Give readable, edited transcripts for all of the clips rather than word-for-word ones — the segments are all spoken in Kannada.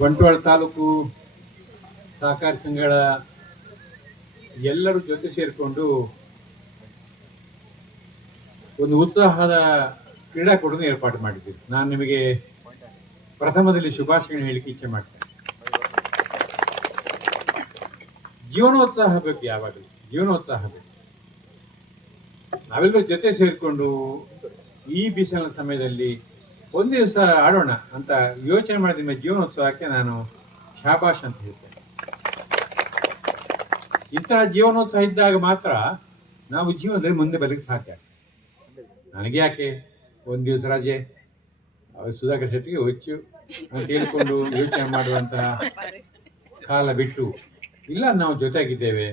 ಬಂಟ್ವಾಳ ತಾಲೂಕು ಸಹಕಾರಿ ಸಂಘಗಳ ಎಲ್ಲರೂ ಜೊತೆ ಸೇರಿಕೊಂಡು ಒಂದು ಉತ್ಸಾಹದ ಕ್ರೀಡಾಕೂಟವನ್ನು ಏರ್ಪಾಡು ಮಾಡಿದ್ದೀವಿ. ನಾನು ನಿಮಗೆ ಪ್ರಥಮದಲ್ಲಿ ಶುಭಾಶಯ ಹೇಳಿಕ್ಕೆ ಇಚ್ಛೆ ಮಾಡ್ತೇನೆ. ಜೀವನೋತ್ಸಾಹ ಬೇಕು, ಯಾವಾಗಲೂ ಜೀವನೋತ್ಸಾಹ ಬೇಕು. ನಾವೆಲ್ಲರೂ ಜೊತೆ ಸೇರಿಕೊಂಡು ಈ ಬಿಸಿಲಿನ ಸಮಯದಲ್ಲಿ ಒಂದು ದಿವಸ ಆಡೋಣ ಅಂತ ಯೋಚನೆ ಮಾಡಿದ ಜೀವನೋತ್ಸವಕ್ಕೆ ನಾನು ಶಾಬಾಷ್ ಅಂತ ಹೇಳ್ತೇನೆ. ಇಂತಹ ಜೀವನೋತ್ಸಾಹ ಇದ್ದಾಗ ಮಾತ್ರ ನಾವು ಜೀವನದಲ್ಲಿ ಮುಂದೆ ಬರಲಿಕ್ಕೆ ಸಾಧ್ಯ. ನನಗೆ ಯಾಕೆ ಒಂದು ದಿವಸ ರಜೆ, ಸುಧಾಕರ್ ಶೆಟ್ಟಿಗೆ ಹುಚ್ಚು ಅಂತ ಹೇಳ್ಕೊಂಡು ಯೋಚನೆ ಮಾಡುವಂತಹ ಕಾಲ ಬಿಟ್ಟು, ಇಲ್ಲ ನಾವು ಜೊತೆಗಿದ್ದೇವೆ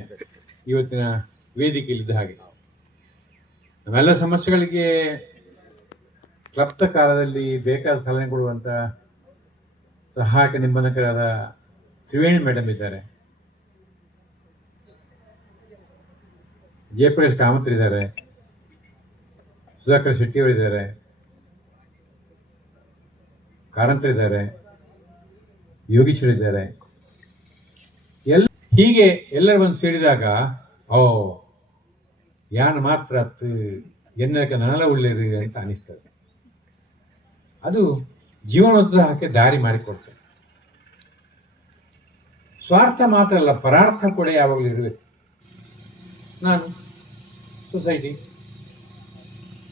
ಇವತ್ತಿನ ವೇದಿಕೆಯಲ್ಲಿದ್ದ ಹಾಗೆ. ನಮ್ಮೆಲ್ಲ ಸಮಸ್ಯೆಗಳಿಗೆ ಕ್ಲಪ್ತ ಕಾಲದಲ್ಲಿ ಬೇಕಾದ ಸಲಹೆ ಕೊಡುವಂತ ಸಹಾಯಕ ನಿಬಂಧಕರಾದ ತ್ರಿವೇಣಿ ಮೇಡಮ್ ಇದ್ದಾರೆ, ಜಯಪ್ರಕಾಶ್ ಕಾಮತ್ ಇದ್ದಾರೆ, ಸುಧಾಕರ್ ಶೆಟ್ಟಿ ಅವರಿದ್ದಾರೆ, ಕಾರಂತ ಇದ್ದಾರೆ, ಯೋಗೀಶ್ವರ್ ಇದ್ದಾರೆ. ಹೀಗೆ ಎಲ್ಲರೂ ಬಂದು ಸೇರಿದಾಗ ಯಾನ್ ಮಾತ್ರ ಎನ್ನಕ ನನಲ ಒಳ್ಳೆಯದು ಅಂತ ಅನಿಸ್ತದೆ. ಅದು ಜೀವನೋತ್ಸಾಹಕ್ಕೆ ದಾರಿ ಮಾಡಿಕೊಡ್ತದೆ. ಸ್ವಾರ್ಥ ಮಾತ್ರ ಅಲ್ಲ, ಪರಾರ್ಥ ಕೂಡ ಯಾವಾಗಲೂ ಇರಬೇಕು. ನಾನು ಸೊಸೈಟಿ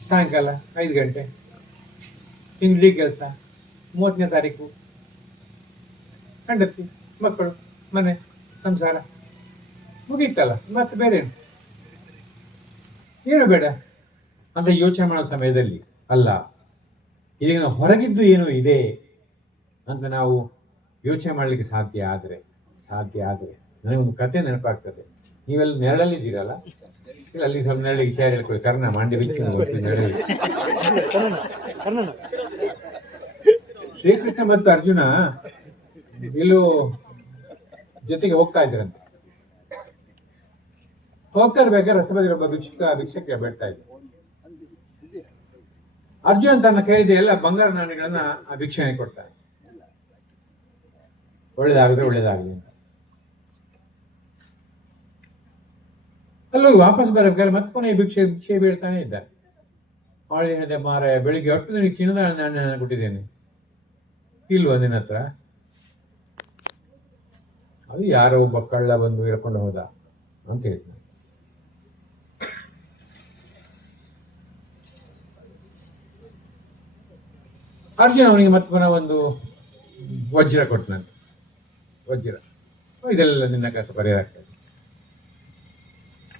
ಸಾಯಂಕಾಲ 5 ಗಂಟೆ ತಿಂಗಳಿಗೆ ಕೆಲಸ, 30ನೇ ತಾರೀಕು ಹೆಂಡತಿ ಮಕ್ಕಳು ಮನೆ ಸಂಸಾರ ಮುಗೀತಲ್ಲ, ಮತ್ತೆ ಬೇರೆ ಏನು ಬೇಡ ಅಂತ ಯೋಚನೆ ಮಾಡೋ ಸಮಯದಲ್ಲಿ ಅಲ್ಲ, ಈಗ ಹೊರಗಿದ್ದು ಏನೋ ಇದೆ ಅಂತ ನಾವು ಯೋಚನೆ ಮಾಡಲಿಕ್ಕೆ ಸಾಧ್ಯ ಆದರೆ ನನಗೊಂದು ಕತೆ ನೆನಪಾಗ್ತದೆ. ನೀವೆಲ್ಲ ನೆರಳಲ್ಲಿದ್ದೀರಲ್ಲ, ಇಲ್ಲ ಅಲ್ಲಿ ಸ್ವಲ್ಪ ನೆರಳಿಗೆ ವಿಚಾರ ಹೇಳ್ಕೊಳ್ಳಿ. ಕರ್ಣ ಮಾಂಡ್ಯ ಶ್ರೀಕೃಷ್ಣ ಮತ್ತು ಅರ್ಜುನ ಇಲ್ಲೂ ಜೊತೆಗೆ ಹೋಗ್ತಾ ಇದ್ರಂತೆ. ಹೋಗ್ತಾ ಇರ್ಬೇಕಾದ್ರೆ ರಸಬದಿ ಒಬ್ಬ ಭಿಕ್ಷಕ್ಕೆ ಬೇಡ್ತಾ ಇದ್ದ. ಅರ್ಜುನ್ ತನ್ನ ಕೈದೆ ಎಲ್ಲ ಬಂಗಾರ ನಾಣ್ಯಗಳನ್ನ ಆ ಭಿಕ್ಷೆಗೆ ಕೊಡ್ತಾನೆ, ಒಳ್ಳೇದಾಗಲಿ ಅಂತ. ಅಲ್ಲೂ ವಾಪಸ್ ಬರಬೇಕಾದ್ರೆ ಮತ್ತೆ ಭಿಕ್ಷೆ ಬೇಡ್ತಾನೆ ಇದ್ದಾರೆ. ಅವಳು ಹೇಳಿದೆ, ಮಾರಾಯ ಬೆಳಿಗ್ಗೆ ಹೊಟ್ಟು ನನಗೆ ಚಿನ್ನದ ನಾಣ್ಯ ಕೊಟ್ಟಿದ್ದೇನೆ, ಇಲ್ವ ನಿನ್ನ ಹತ್ರ? ಅದು ಯಾರೋ ಒಬ್ಬ ಕಳ್ಳ ಬಂದು ಹಿಡ್ಕೊಂಡು ಹೋದ ಅಂತ ಹೇಳಿದ. ಅರ್ಜುನ ಅವನಿಗೆ ಮತ್ತೆ ಪುನಃ ಒಂದು ವಜ್ರ ಕೊಟ್ಟನಂತೆ. ವಜ್ರ, ಇದೆಲ್ಲ ನಿನ್ನ ಕಷ್ಟ ಪರಿಹಾರ ಆಗ್ತದೆ,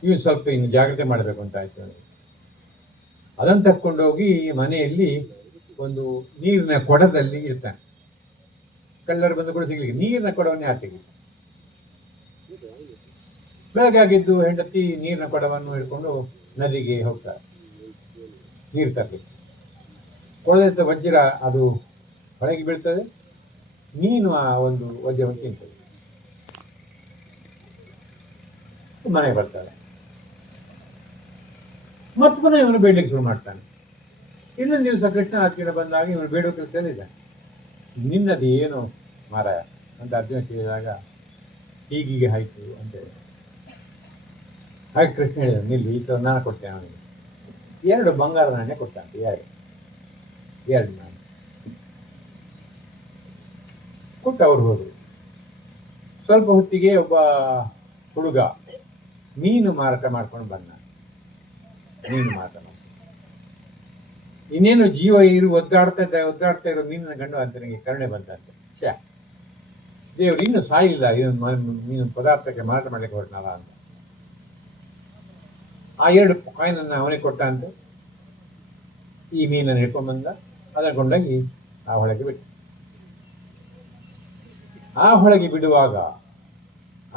ಇವು ಸ್ವಲ್ಪ ಇನ್ನು ಜಾಗ್ರತೆ ಮಾಡಬೇಕು ಅಂತ ಆಯ್ತು ನನಗೆ. ಅದನ್ನು ತಕ್ಕೊಂಡೋಗಿ ಮನೆಯಲ್ಲಿ ಒಂದು ನೀರಿನ ಕೊಡದಲ್ಲಿ ಇರ್ತಾನೆ. ಕಳ್ಳರು ಬಂದು ಕೂಡ ಸಿಗ್ಲಿಕ್ಕೆ ನೀರಿನ ಕೊಡವನ್ನೇ ಆಚೆಗೆ. ಬೆಳಗಾಗಿದ್ದು ಹೆಂಡತಿ ನೀರಿನ ಕೊಡವನ್ನು ಹಿಡ್ಕೊಂಡು ನದಿಗೆ ಹೋಗ್ತಾರೆ ನೀರು ತರಲಿಕ್ಕೆ. ಕೊಡದ ವಜ್ರ ಅದು ಹೊಳಗೆ ಬೀಳ್ತದೆ, ಮೀನು ಆ ಒಂದು ವಜ್ರವನ್ನು ತಿಂತದೆ. ಮನೆಗೆ ಬರ್ತಾರೆ, ಮತ್ತೆ ಪುನಃ ಇವನು ಬೇಡಲಿಕ್ಕೆ ಶುರು ಮಾಡ್ತಾನೆ. ಇನ್ನೊಂದು ದಿವಸ ಕೃಷ್ಣ ಹತ್ತಿರ ಬಂದಾಗ ಇವನು ಬೇಡೋ ಕೆಲಸದಲ್ಲಿ ಇದ್ದಾನೆ. ನಿನ್ನದು ಏನು ಮಾರಾಯ ಅಂತ ಅರ್ಜುನ ಕೇಳಿದಾಗ ಹೀಗೀಗೆ ಆಯ್ತು ಅಂತೇಳಿ. ಹಾಗೆ ಕೃಷ್ಣ ಹೇಳಿದ, ನಿಲ್ಲಿ, ಈ ಥರ ನಾನು ಕೊಡ್ತೇನೆ ಅವನಿಗೆ. 2 ಬಂಗಾರ ನಾಣ್ಯ ಕೊಡ್ತಾನೆ. 2 ನಾಣ್ಯ ಕೊಟ್ಟು ಅವ್ರು ಹೋದ್ರು. ಸ್ವಲ್ಪ ಹೊತ್ತಿಗೆ ಒಬ್ಬ ಹುಡುಗ ಮೀನು ಮಾರಾಟ ಮಾಡ್ಕೊಂಡು ಬಂದ. ಮೀನು ಮಾರಾಟ ಮಾಡ್ಕೊಂಡು ಇನ್ನೇನು ಜೀವ ಒದ್ದಾಡ್ತಾ ಇರೋ ಮೀನಿನ ಗಂಡು ಅಂತ ನನಗೆ ಕರುಣೆ ಬಂದಂತೆ. ದೇವ್ರು ಇನ್ನೂ ಸಾಯಿಲ್ಲ, ಮೀನು ಪದಾರ್ಥಕ್ಕೆ ಮಾರಾಟ ಮಾಡ್ಲಿಕ್ಕೆ ಹೊರಟನಲ್ಲ ಅಂತ ಆ 2 ಕಾಯಿನನ್ನು ಅವನಿಗೆ ಕೊಟ್ಟ ಅಂತೆ. ಈ ಮೀನನ್ನು ಹಿಡ್ಕೊಂಡ್ಬಂದ, ಅದನ್ನು ಕೊಂಡೋಗಿ ಆ ಹೊಳೆಗೆ ಬಿಟ್ಟು. ಆ ಹೊಳೆಗೆ ಬಿಡುವಾಗ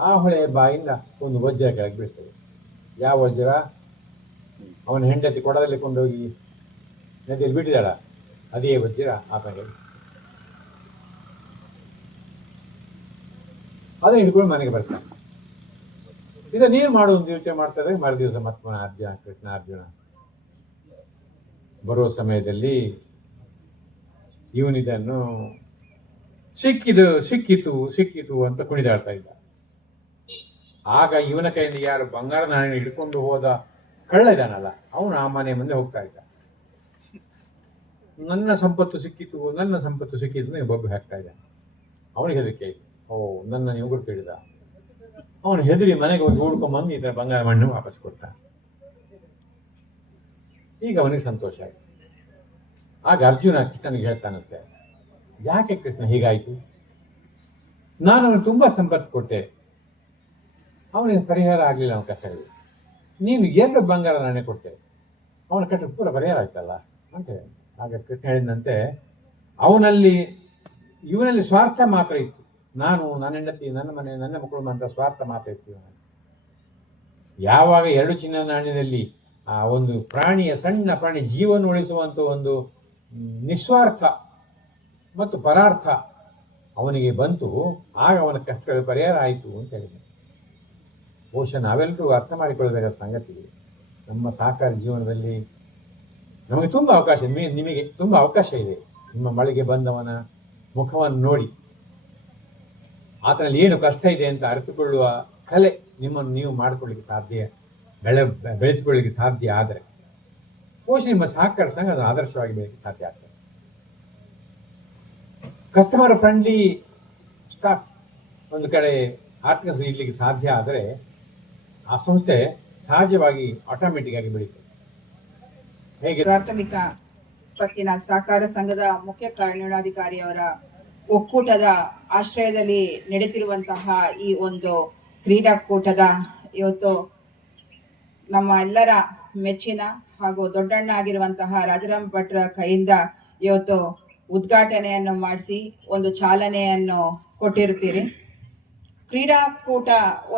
ಆ ಹೊಳೆಯ ಬಾಯಿಂದ ಒಂದು ವಜ್ರ ಕೆಳಗೆ ಬೀಳ್ತದೆ. ಯಾವ ವಜ್ರ? ಅವನ ಹೆಂಡತಿ ಕೊಡದಲ್ಲಿ ಕೊಂಡೋಗಿ ನದಿಯಲ್ಲಿ ಬಿಟ್ಟಿದ್ದಾಳ, ಅದೇ ವಜ್ರ ಆತನಿಗೆ. ಅದನ್ನು ಹಿಡ್ಕೊಂಡು ಮನೆಗೆ ಬರ್ತಾನೆ. ಇದನ್ನೇನು ಮಾಡುವಂತ ಯೋಚನೆ ಮಾಡ್ತಾರೆ. ಮರುದಿವಸ ಮತ್ತೆ ಕೃಷ್ಣ ಅರ್ಜುನ ಬರುವ ಸಮಯದಲ್ಲಿ ಇವನಿದನ್ನು ಸಿಕ್ಕಿತು ಅಂತ ಕುಣಿದಾಡ್ತಾ ಇದ್ದ. ಆಗ ಇವನ ಕೈಯಲ್ಲಿ ಯಾರು ಬಂಗಾರ ನಾಣ್ಯ ಹಿಡ್ಕೊಂಡು ಹೋದ ಕಳ್ಳ ಇದ್ದಾನಲ್ಲ, ಅವನು ಆ ಮನೆ ಮುಂದೆ ಹೋಗ್ತಾ ಇದ್ದ. ನನ್ನ ಸಂಪತ್ತು ಸಿಕ್ಕಿತು ಬೊಬ್ಬೆ ಹಾಕ್ತಾ ಇದ್ದಾನೆ. ಅವನಿಗೆ ಹೆದರಿಕೆ ಆಯ್ತು. ಓ, ನನ್ನ ಇವರು ಕೇಳಿದ. ಅವನು ಹೆದರಿ ಮನೆಗೆ ಹೋಗಿ ಹುಡ್ಕೊಂಡ್ಬಂದು ಇದರ ಬಂಗಾರ ಮಣ್ಣು ವಾಪಸ್ ಕೊಡ್ತ. ಈಗ ಅವನಿಗೆ ಸಂತೋಷ ಆಯ್ತು. ಆಗ ಅರ್ಜುನ ಕೃಷ್ಣನಿಗೆ ಹೇಳ್ತಾನಂತೆ, ಯಾಕೆ ಕೃಷ್ಣ ಹೀಗಾಯ್ತು? ನಾನು ಅವನಿಗೆ ತುಂಬಾ ಸಂಪತ್ತು ಕೊಟ್ಟೆ, ಅವನಿಗೆ ಪರಿಹಾರ ಆಗಲಿಲ್ಲ ಅವನ ಕಷ್ಟಗಳು. ನೀನು 2 ಬಂಗಾರ ನಾಣ್ಯ ಕೊಟ್ಟೆ, ಅವನ ಕಷ್ಟ ಪೂರ ಪರಿಹಾರ ಆಯ್ತಲ್ಲ ಅಂತ ಹೇಳಿ. ಆಗ ಕೃಷ್ಣ ಹೇಳಿದಂತೆ, ಇವನಲ್ಲಿ ಸ್ವಾರ್ಥ ಮಾತ್ರ ಇತ್ತು. ನಾನು, ನನ್ನ ಹೆಂಡತಿ, ನನ್ನ ಮನೆ, ನನ್ನ ಮಕ್ಕಳು ಅಂತ ಸ್ವಾರ್ಥ ಮಾತ್ರ ಇತ್ತು ಇವನಲ್ಲಿ. ಯಾವಾಗ 2 ಚಿನ್ನದ ನಾಣ್ಯದಲ್ಲಿ ಆ ಒಂದು ಸಣ್ಣ ಪ್ರಾಣಿ ಜೀವನ ಉಳಿಸುವಂತ ಒಂದು ನಿಸ್ವಾರ್ಥ ಮತ್ತು ಪರಾರ್ಥ ಅವನಿಗೆ ಬಂತು, ಆಗ ಅವನ ಕಷ್ಟಗಳ ಪರಿಹಾರ ಆಯಿತು ಅಂತ ಹೇಳಿದೆ. ಬಹುಶಃ ನಾವೆಲ್ಲರೂ ಅರ್ಥ ಮಾಡಿಕೊಳ್ಳಬೇಕಾದ ಸಂಗತಿ, ನಮ್ಮ ಸಹಕಾರ ಜೀವನದಲ್ಲಿ ನಮಗೆ ತುಂಬ ಅವಕಾಶ, ನಿಮಗೆ ತುಂಬ ಅವಕಾಶ ಇದೆ. ನಿಮ್ಮ ಮಳೆಗೆ ಬಂದವನ ಮುಖವನ್ನು ನೋಡಿ ಆತನಲ್ಲಿ ಏನು ಕಷ್ಟ ಇದೆ ಅಂತ ಅರಿತುಕೊಳ್ಳುವ ಕಲೆ ನಿಮ್ಮನ್ನು ನೀವು ಮಾಡಿಕೊಳ್ಳಿಕ್ಕೆ ಸಾಧ್ಯ, ಬೆಳೆಸಿಕೊಳ್ಳಿಕ್ಕೆ ಸಾಧ್ಯ. ಆದರೆ ಬಹುಶಃ ನಿಮ್ಮ ಸಹಕಾರ ಸಂಘ ಅದು ಆದರ್ಶವಾಗಿ ಬೆಳೆಯಲಿಕ್ಕೆ ಸಾಧ್ಯ ಆಗ್ತದೆ. ಕಸ್ಟಮರ್ ಫ್ರೆಂಡ್ಲಿ ಸ್ಟಾಫ್ ಒಂದು ಕಡೆ ಆರ್ಥಿಕ ಇಡ್ಲಿಕ್ಕೆ ಸಾಧ್ಯ ಆದರೆ ಆ ಸಂಸ್ಥೆ ಸಹಜವಾಗಿ ಆಟೋಮೆಟಿಕ್ ಆಗಿ ಬೆಳೀತದೆ. ಹೇಗೆ ಪ್ರಾಥಮಿಕ ಪತ್ತಿನ ಸಹಕಾರ ಸಂಘದ ಮುಖ್ಯ ಕಾರ್ಯನಿರ್ವಹಣಾಧಿಕಾರಿಯವರ ಒಕ್ಕೂಟದ ಆಶ್ರಯದಲ್ಲಿ ನಡೆದಿರುವಂತಹ ಈ ಒಂದು ಕ್ರೀಡಾಕೂಟದ ಇವತ್ತು ನಮ್ಮ ಎಲ್ಲರ ಮೆಚ್ಚಿನ ಹಾಗೂ ದೊಡ್ಡಣ್ಣ ಆಗಿರುವಂತಹ ರಾಜಾರಾಮ್ ಭಟ್ರ ಕೈಯಿಂದ ಇವತ್ತು ಉದ್ಘಾಟನೆಯನ್ನು ಮಾಡಿಸಿ ಒಂದು ಚಾಲನೆಯನ್ನು ಕೊಟ್ಟಿರ್ತೀರಿ. ಕ್ರೀಡಾಕೂಟ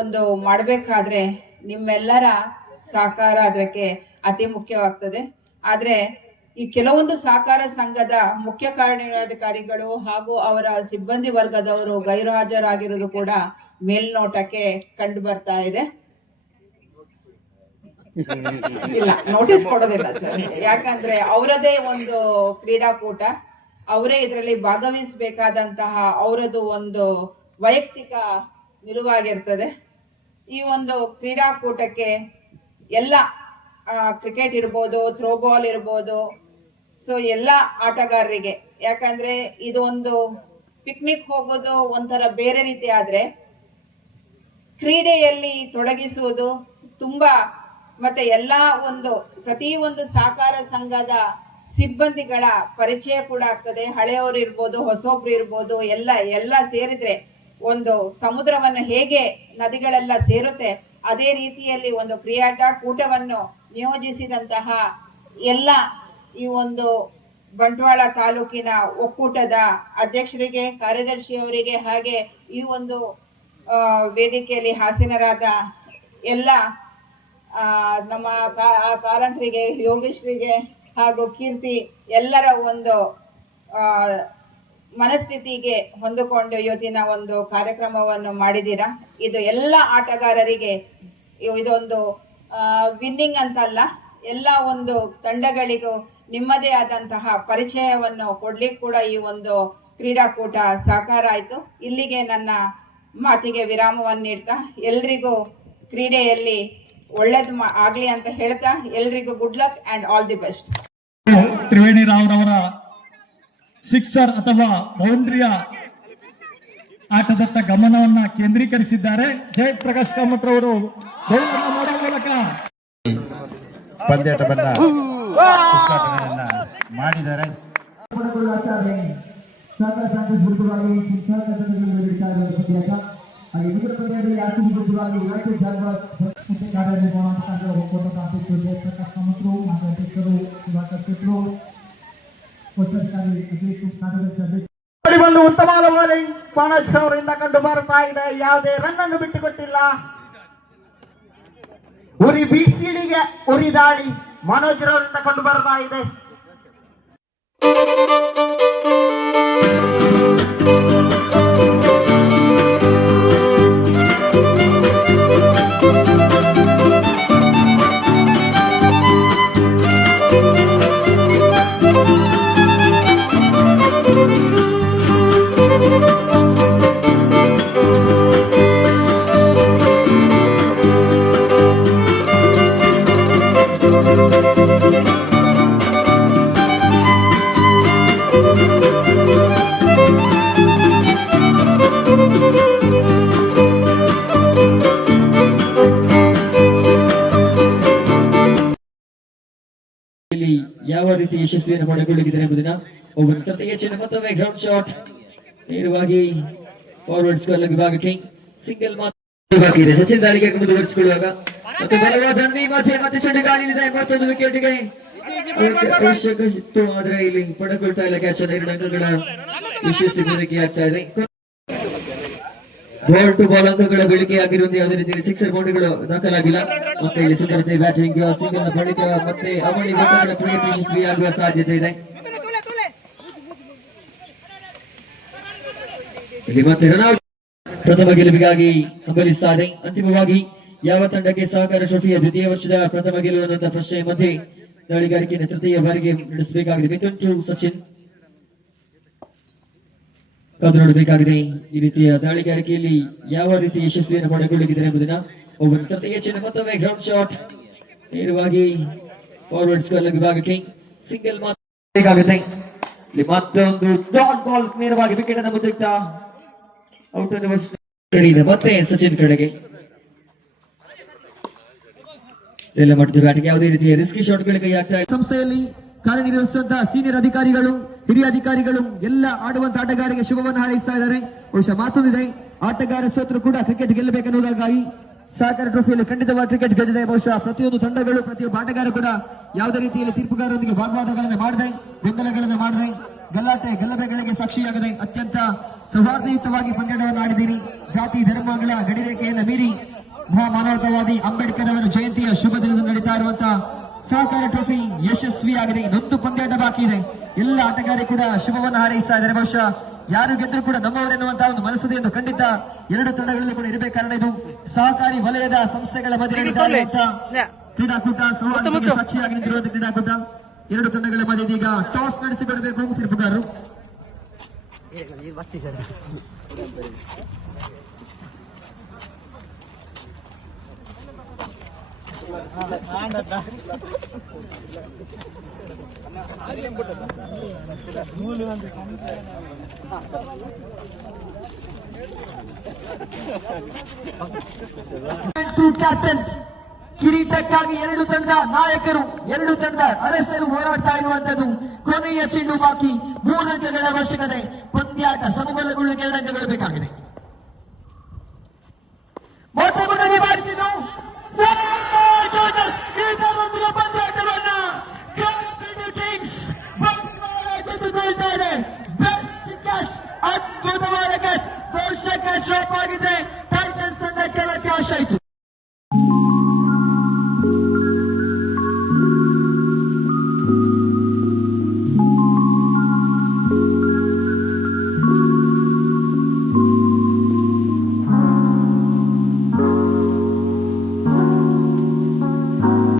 ಒಂದು ಮಾಡಬೇಕಾದ್ರೆ ನಿಮ್ಮೆಲ್ಲರ ಸಹಕಾರ ಅದಕ್ಕೆ ಅತಿ ಮುಖ್ಯವಾಗ್ತದೆ. ಆದರೆ ಈ ಕೆಲವೊಂದು ಸಹಕಾರ ಸಂಘದ ಮುಖ್ಯ ಕಾರ್ಯನಿರ್ವಹಣಾಧಿಕಾರಿಗಳು ಹಾಗೂ ಅವರ ಸಿಬ್ಬಂದಿ ವರ್ಗದವರು ಗೈರು ಹಾಜರಾಗಿರುವುದು ಕೂಡ ಮೇಲ್ನೋಟಕ್ಕೆ ಕಂಡು ಬರ್ತಾ ಇದೆ. ಇಲ್ಲ, ನೋಟಿಸ್ ಕೊಡೋದಿಲ್ಲ ಸರ್, ಯಾಕಂದ್ರೆ ಅವರದೇ ಒಂದು ಕ್ರೀಡಾಕೂಟ, ಅವರೇ ಇದರಲ್ಲಿ ಭಾಗವಹಿಸಬೇಕಾದಂತಹ ಅವರದು ಒಂದು ವೈಯಕ್ತಿಕ ನಿಲುವಾಗಿರ್ತದೆ. ಈ ಒಂದು ಕ್ರೀಡಾಕೂಟಕ್ಕೆ ಎಲ್ಲ ಕ್ರಿಕೆಟ್ ಇರ್ಬೋದು, ಥ್ರೋಬಾಲ್ ಇರ್ಬೋದು, ಸೊ ಎಲ್ಲ ಆಟಗಾರರಿಗೆ, ಯಾಕಂದ್ರೆ ಇದೊಂದು ಪಿಕ್ನಿಕ್ ಹೋಗೋದು ಒಂಥರ ಬೇರೆ ರೀತಿ ಆದ್ರೆ ಕ್ರೀಡೆಯಲ್ಲಿ ತೊಡಗಿಸುವುದು ತುಂಬಾ, ಮತ್ತೆ ಎಲ್ಲ ಪ್ರತಿಯೊಂದು ಸಹಕಾರ ಸಂಘದ ಸಿಬ್ಬಂದಿಗಳ ಪರಿಚಯ ಕೂಡ ಆಗ್ತದೆ. ಹಳೆಯವರು ಇರ್ಬೋದು, ಹೊಸೊಬ್ರು ಇರ್ಬೋದು, ಎಲ್ಲ ಸೇರಿದ್ರೆ ಒಂದು ಸಮುದ್ರವನ್ನು ಹೇಗೆ ನದಿಗಳೆಲ್ಲ ಸೇರುತ್ತೆ ಅದೇ ರೀತಿಯಲ್ಲಿ ಒಂದು ಕ್ರೀಡಾಕೂಟವನ್ನು ನಿಯೋಜಿಸಿದಂತಹ ಎಲ್ಲ ಈ ಒಂದು ಬಂಟ್ವಾಳ ತಾಲೂಕಿನ ಒಕ್ಕೂಟದ ಅಧ್ಯಕ್ಷರಿಗೆ, ಕಾರ್ಯದರ್ಶಿಯವರಿಗೆ, ಹಾಗೆ ಈ ಒಂದು ವೇದಿಕೆಯಲ್ಲಿ ಹಾಸನರಾದ ಎಲ್ಲ ನಮ್ಮ ತಾರಂತರಿಗೆ, ಯೋಗೇಶ್ವರಿಗೆ ಹಾಗೂ ಕೀರ್ತಿ ಎಲ್ಲರ ಒಂದು ಮನಸ್ಥಿತಿಗೆ ಹೊಂದಿಕೊಂಡು ಇವತ್ತಿನ ಒಂದು ಕಾರ್ಯಕ್ರಮವನ್ನು ಮಾಡಿದ್ದೀರಾ. ಇದು ಎಲ್ಲ ಆಟಗಾರರಿಗೆ ಇದೊಂದು ವಿನ್ನಿಂಗ್ ಅಂತಲ್ಲ, ಎಲ್ಲ ಒಂದು ತಂಡಗಳಿಗೂ ನಿಮ್ಮದೇ ಆದಂತಹ ಪರಿಚಯವನ್ನು ಕೊಡ್ಲಿಕ್ಕೆ ಕೂಡ ಈ ಒಂದು ಕ್ರೀಡಾಕೂಟ ಸಹಕಾರ ಆಯಿತು. ಇಲ್ಲಿಗೆ ನನ್ನ ಮಾತಿಗೆ ವಿರಾಮವನ್ನು ನೀಡ್ತಾ ಎಲ್ರಿಗೂ ಕ್ರೀಡೆಯಲ್ಲಿ ಒಳ್ಳೇದು ಆಗ್ಲಿ ಅಂತ ಹೇಳ್ತಾ ಎಲ್ರಿಗೂ good luck and all the best. Triveni ರಾವ್ರವರ ಸಿಕ್ಸರ್ ಅಥವಾ ಬೌಂಡ್ರಿಯ ಆಟದತ್ತ ಗಮನವನ್ನ ಕೇಂದ್ರೀಕರಿಸಿದ್ದಾರೆ. ಜಯಪ್ರಕಾಶ್ ಕಾಮತ್ ರವರು ಮಾಡುವ ಮೂಲಕ ಪಂದ್ಯಾಟವನ್ನ ಉದ್ಘಾಟನೆಯನ್ನ ಮಾಡಿದ್ದಾರೆ. ಒಂದು ಉತ್ತಮವಾದ ಬೌಲಿಂಗ್ ಪಾಣಸ್ ಅವರಿಂದ ಕಂಡು ಬರ್ತಾ ಇದೆ. ಯಾವುದೇ ರನ್ ಅನ್ನು ಬಿಟ್ಟುಕೊಟ್ಟಿಲ್ಲ. ಉರಿ ಬಿಸಿಲಿಗೆ ಉರಿ ದಾಳಿ ಮನೋಜ್ ರವರಿಂದ ಕಂಡು ಬರ್ತಾ ಇದೆ. ರೀತಿ ಯಶಸ್ವಿಯನ್ನು ಪಡೆದುಕೊಳ್ಳುತ್ತಿದ್ದಾರೆ ಎಂಬುದನ್ನ ಒಬ್ಬರು ತಂದೆಗೆ ಚಿನ್ನ ಮತ್ತೊಮ್ಮೆ ಗ್ರೌಂಡ್ ಶಾಟ್ ನೇರವಾಗಿ ಫಾರ್ವರ್ಡ್ ಸ್ಕೋರ್ ವಿಭಾಗಕ್ಕೆ ಸಿಂಗಲ್ ಬಾಕಿ ಇದೆ. ಸಚಿನ್ ದಾಳಿಗೆ ಮುಂದುವರಿಸಿಕೊಳ್ಳುವಾಗ ಮತ್ತೆ ಬಲವಾದ ಮತ್ತೆ ಚೆಂಡು ಗಾಳಿಯಿದೆ. ಮತ್ತೊಂದು ವಿಕೆಟ್ಗೆ ಅವಶ್ಯಕ ಇತ್ತು, ಆದ್ರೆ ಇಲ್ಲಿ ಪಡೆದುಕೊಳ್ತಾ ಇಲ್ಲ ಕ್ಯಾಚ್ ಅನ್ನು. 2 ಅಂಕಗಳ ಯಶಸ್ವಿ ಗಳಿಕೆ ಆಗ್ತಾ ಇದೆ. ಬಾಲ್ ಟು ಬಾಲ್ ಅಂಕಗಳ ಗಳಿಕೆ ಆಗಿರುವಂತೆ ಯಾವುದೇ ರೀತಿಯಲ್ಲಿ ಸಿಕ್ಸರ್ ಬೌಂಡ್ರಿಗಳು ದಾಖಲಾಗಿಲ್ಲ. ಮತ್ತೆ ಇಲ್ಲಿ ಸುಂದರತೆ ಬ್ಯಾಟಿಂಗ್ ಸಿಂಗಲ್ ನ ಬಳಿಕ ಮತ್ತೆ ಅವಳಿ ಘಟ್ಟಗಳ ಪ್ರಯತ್ನ ಯಶಸ್ವಿಯಾಗುವ ಸಾಧ್ಯತೆ ಇದೆ. ಇಲ್ಲಿ ಮತ್ತೆ ರನ್ ಪ್ರಥಮ ಗೆಲುವಿಗಾಗಿ ಹಂಬಲಿಸ್ತಾ ಇದೆ. ಅಂತಿಮವಾಗಿ ಯಾವ ತಂಡಕ್ಕೆ ಸಹಕಾರ ಟ್ರೋಫಿಯ ದ್ವಿತೀಯ ವರ್ಷದ ಪ್ರಥಮ ಗೆಲುವು ಅನ್ನುವಂತ ಪ್ರಶ್ನೆ ಮಧ್ಯೆ ದಾಳಿಗಾರಿಕೆಯನ್ನು ತೃತೀಯ ಬಾರಿಗೆ ನಡೆಸಬೇಕಾಗಿದೆ. ಮಿಥುನ್ ಟು ಸಚಿನ್ ಕಾದು ನೋಡಬೇಕಾಗಿದೆ. ಈ ರೀತಿಯ ದಾಳಿಗಾರಿಕೆಯಲ್ಲಿ ಯಾವ ರೀತಿ ಯಶಸ್ವಿಯನ್ನು ಪಡೆದುಕೊಳ್ಳುತ್ತಿದ್ದಾರೆ ಎಂಬುದನ್ನ ಒಬ್ಬರು ತೃತೀಯ ಚಿನ್ನ ಮತ್ತೊಮ್ಮೆ ಗ್ರೌಂಡ್ ಶಾಟ್ ನೇರವಾಗಿ ಫಾರ್ವರ್ಡ್ ಸ್ಕೋರ್ ವಿಭಾಗಕ್ಕೆ ಸಿಂಗಲ್ ಬೇಕಾಗುತ್ತೆ. ಇಲ್ಲಿ ಮತ್ತೊಂದು ಡಾಟ್ ಬಾಲ್ ನೇರವಾಗಿ ವಿಕೆಟ್ ಅನ್ನು ಮುದ್ದಿಟ್ಟ ಔಟ್ ಅನ್ನು ಮತ್ತೆ ಸಚಿನ್ ಕಡೆಗೆ ಎಲ್ಲ ಮಟ್ಟದ ಬ್ಯಾಟಿಂಗ್ ಯಾವುದೇ ರೀತಿಯ ರಿಸ್ಕಿ ಶಾಟ್ಗಳು ಕೈ ಆಗ್ತಾ ಇದೆ. ಸಂಸ್ಥೆಯಲ್ಲಿ ಕಾರ್ಯನಿರ್ವಹಿಸುವಂತಹ ಸೀನಿಯರ್ ಅಧಿಕಾರಿಗಳು, ಹಿರಿಯ ಅಧಿಕಾರಿಗಳು ಎಲ್ಲ ಆಡುವಂತ ಆಟಗಾರರಿಗೆ ಶುಭವನ್ನು ಹಾರೈಸ್ತಾ ಇದ್ದಾರೆ. ಬಹುಶಃ ಮಾತೊಂದಿದೆ, ಆಟಗಾರ ಸೋತರು ಕೂಡ ಕ್ರಿಕೆಟ್ ಗೆಲ್ಲಬೇಕೆನ್ನುವುದಾಗಿ ಸಹಕಾರ ಟ್ರೋಫಿಯಲ್ಲಿ ಖಂಡಿತವಾಗಿ ಕ್ರಿಕೆಟ್ ಗೆದ್ದಿದೆ. ಬಹುಶಃ ಪ್ರತಿಯೊಂದು ತಂಡಗಳು, ಪ್ರತಿಯೊಬ್ಬ ಆಟಗಾರ ಕೂಡ ಯಾವುದೇ ರೀತಿಯಲ್ಲಿ ತೀರ್ಪುಗಾರರೊಂದಿಗೆ ವಾಗ್ವಾದಗಳನ್ನು ಮಾಡದೆ, ಗೊಂದಲಗಳನ್ನು ಮಾಡದೆ, ಗಲಾಟೆ ಗಲಭೆಗಳಿಗೆ ಸಾಕ್ಷಿಯಾಗದೆ ಅತ್ಯಂತ ಸೌಹಾರ್ದಯುತವಾಗಿ ಪಂದ್ಯವನ್ನು ಆಡಿದ್ದೀರಿ. ಜಾತಿ ಧರ್ಮಗಳ ಗಡಿರೇಖೆಯನ್ನು ಮೀರಿ ಮಹಾಮಾನವತಾವಾದಿ ಅಂಬೇಡ್ಕರ್ ಅವರ ಜಯಂತಿಯ ಶುಭ ದಿನದಂದು ನಡೀತಾ ಇರುವಂತಹ ಸಹಕಾರ ಟ್ರೋಫಿ ಯಶಸ್ವಿಯಾಗಿದೆ. ಇನ್ನೊಂದು ಪಂದ್ಯಾಟ ಬಾಕಿ ಇದೆ. ಎಲ್ಲ ಆಟಗಾರರು ಕೂಡ ಶುಭವನ್ನು ಹಾರೈಸ್ತಾ ಇದ್ದಾರೆ. ಬಹುಶಃ ಯಾರು ಗೆದ್ದರೂ ಕೂಡ ನಮ್ಮವರೆನ್ನುವಂತಹ ಒಂದು ಮನಸ್ಸದೆಯನ್ನು ಖಂಡಿತ ಎರಡು ತಂಡಗಳಲ್ಲಿ ಕೂಡ ಇರಬೇಕು. ಕಾರಣ ಇದು ಸಹಕಾರಿ ವಲಯದ ಸಂಸ್ಥೆಗಳ ಮಧ್ಯೆ ನಡೀತಾ ಇರುವಂತಹ ಕ್ರೀಡಾಕೂಟ, ಸೌಹಾರ್ದತೆಗೆ ಸಾಕ್ಷಿಯಾಗಿ ನಿಂತಿರುವಂತಹ ಕ್ರೀಡಾಕೂಟ. ಎರಡು ತಂಡಗಳ ಮಧ್ಯೆ ಇದೀಗ ಟಾಸ್ ನಡೆಸಿಕೊಡಬೇಕು ತೀರ್ಪುಗಾರರು. ಕ್ಯಾಪ್ಟನ್ ಕಿರೀಟಕ್ಕಾಗಿ ಎರಡು ತಂಡ ನಾಯಕರು, ಎರಡು ತಂಡ ಅರಸರು ಹೋರಾಡ್ತಾ ಇರುವಂತದ್ದು. ಕೊನೆಯ ಚೆಂಡು ಬಾಕಿ, 3 ಅಂಕಗಳ ಅವಶ್ಯಕತೆ. ಪಂದ್ಯಾಟ ಸಮಬಲಗೊಳ್ಳಲು 2 ಅಂಕಗಳು ಬೇಕಾಗಿದೆ. ಮೊತ್ತ ಬಾರಿಸಿದ್ದು ಪಂದ್ಯಾಟ